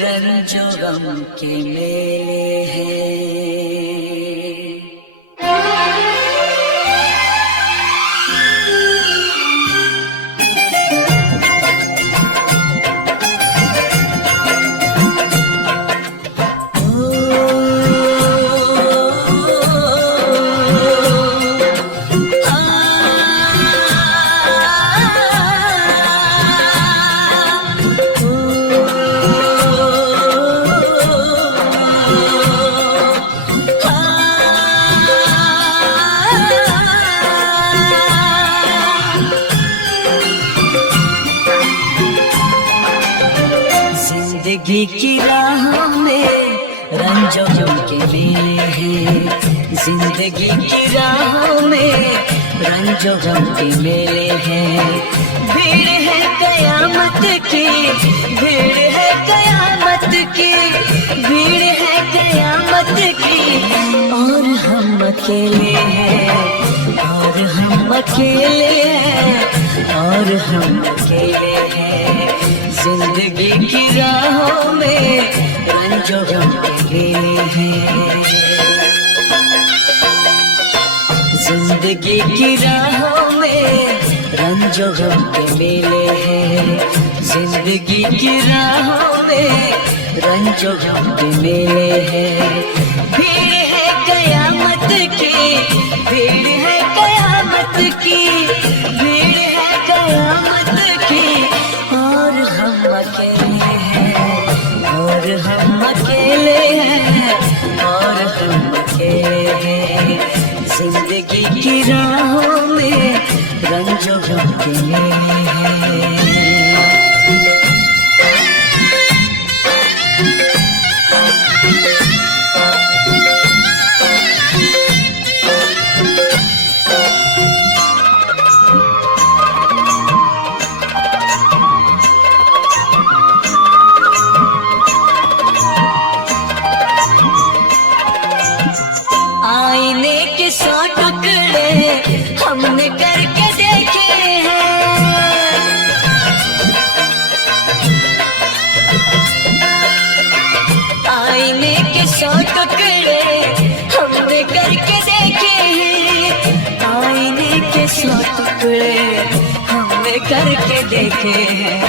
रंजो गम के मेले हैं। जिंदगी की राहों में रंजो गम के मेले हैं। जिंदगी की राहों में रंजो गम के मेले हैं। भीड़ है कयामत की, भीड़ है कयामत की, भीड़ है कयामत की, और हम अकेले हैं, और हम अकेले हैं, और हम अकेले हैं। जिंदगी की राहों में रंजो गम के मेले हैं। जिंदगी की राहों में रंजो गम के मेले हैं। जिंदगी की राहों में रंजो गम के मेले हैं। भीड़ है कयामत की, भीड़ है कयामत की, भीड़ है कयामत की, और हम अकेले हैं, और हम अकेले हैं, और हम अकेले हैं। जिंदगी की राहों में रंजो गम के मेले हैं। आईने के 100 टुकड़े हमने करके देखे हैं। आईने के 100 टुकड़े हमने करके देखे हैं। आईने के 100 टुकड़े हमने करके देखे हैं।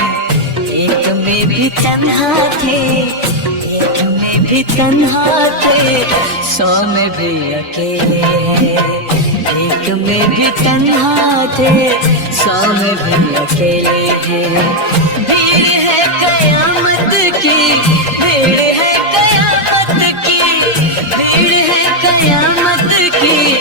एक में भी तन्हा थे, एक में भी तन्हा थे, 100 में भी अकेले हैं। एक में भी तन्हा थे, 100 में भी अकेले हैं। भीड़ है कयामत की, भीड़ है कयामत की, भीड़ है कयामत की,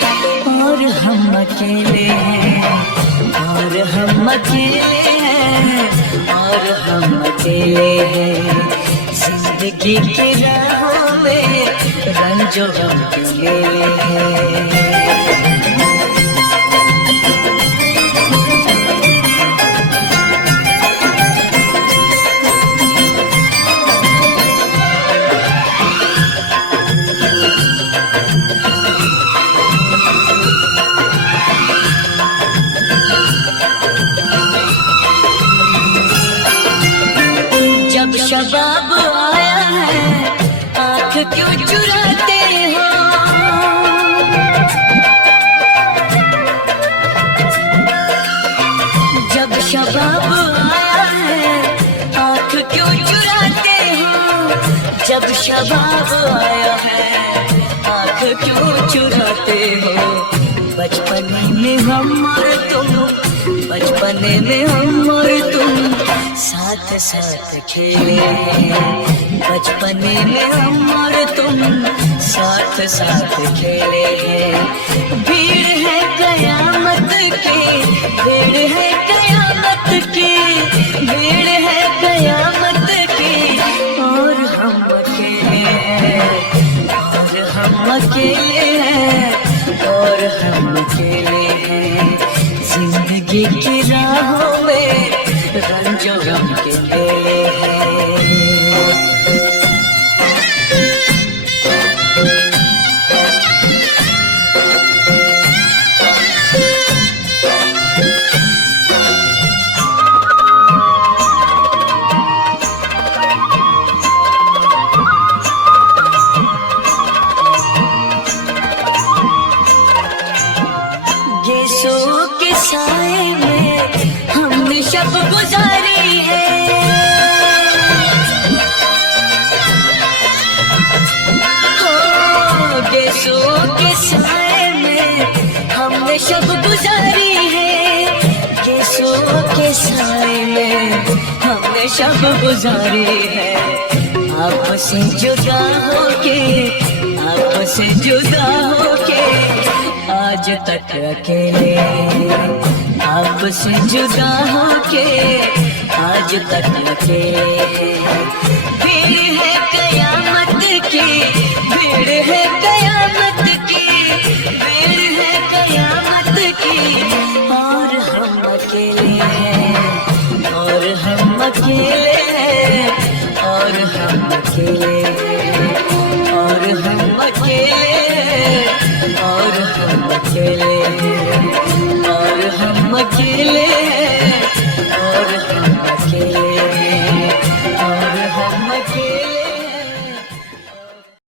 और हम अकेले हैं, और हम अकेले हैं, और हम अकेले हैं। जिंदगी की राहों में रंजो गम के मेले हैं। जब शबाब आया है, आँख क्यों चुराते हो? जब शबाब आया है, आँख क्यों चुराते हो? जब शबाब आया है, आँख क्यों चुराते हो? बचपने में हम और तुम, बचपने में हम और तुम साथ साथ खेले हैं। बचपने में हम और तुम साथ साथ खेले हैं। भीड़ है कयामत की, भीड़ है कयामत की, भीड़ है कयामत की, और हम अकेले हैं, और हम अकेले हैं, और हम अकेले हैं। जिंदगी की राहों में रंजो गम के मेले हैं। हमने शब गुजारी है आपसे जुदा होके, आपसे जुदा होके आज तक अकेले, आपसे जुदा होके आज तक अकेले। भीड़ है कयामत की, भीड़ है कयामत की, भीड़ है कयामत की, और हम अकेले हैं, और हम अकेले हैं, और हम अकेले हैं, और हम अकेले हैं, और हम अकेले हैं, और हम अकेले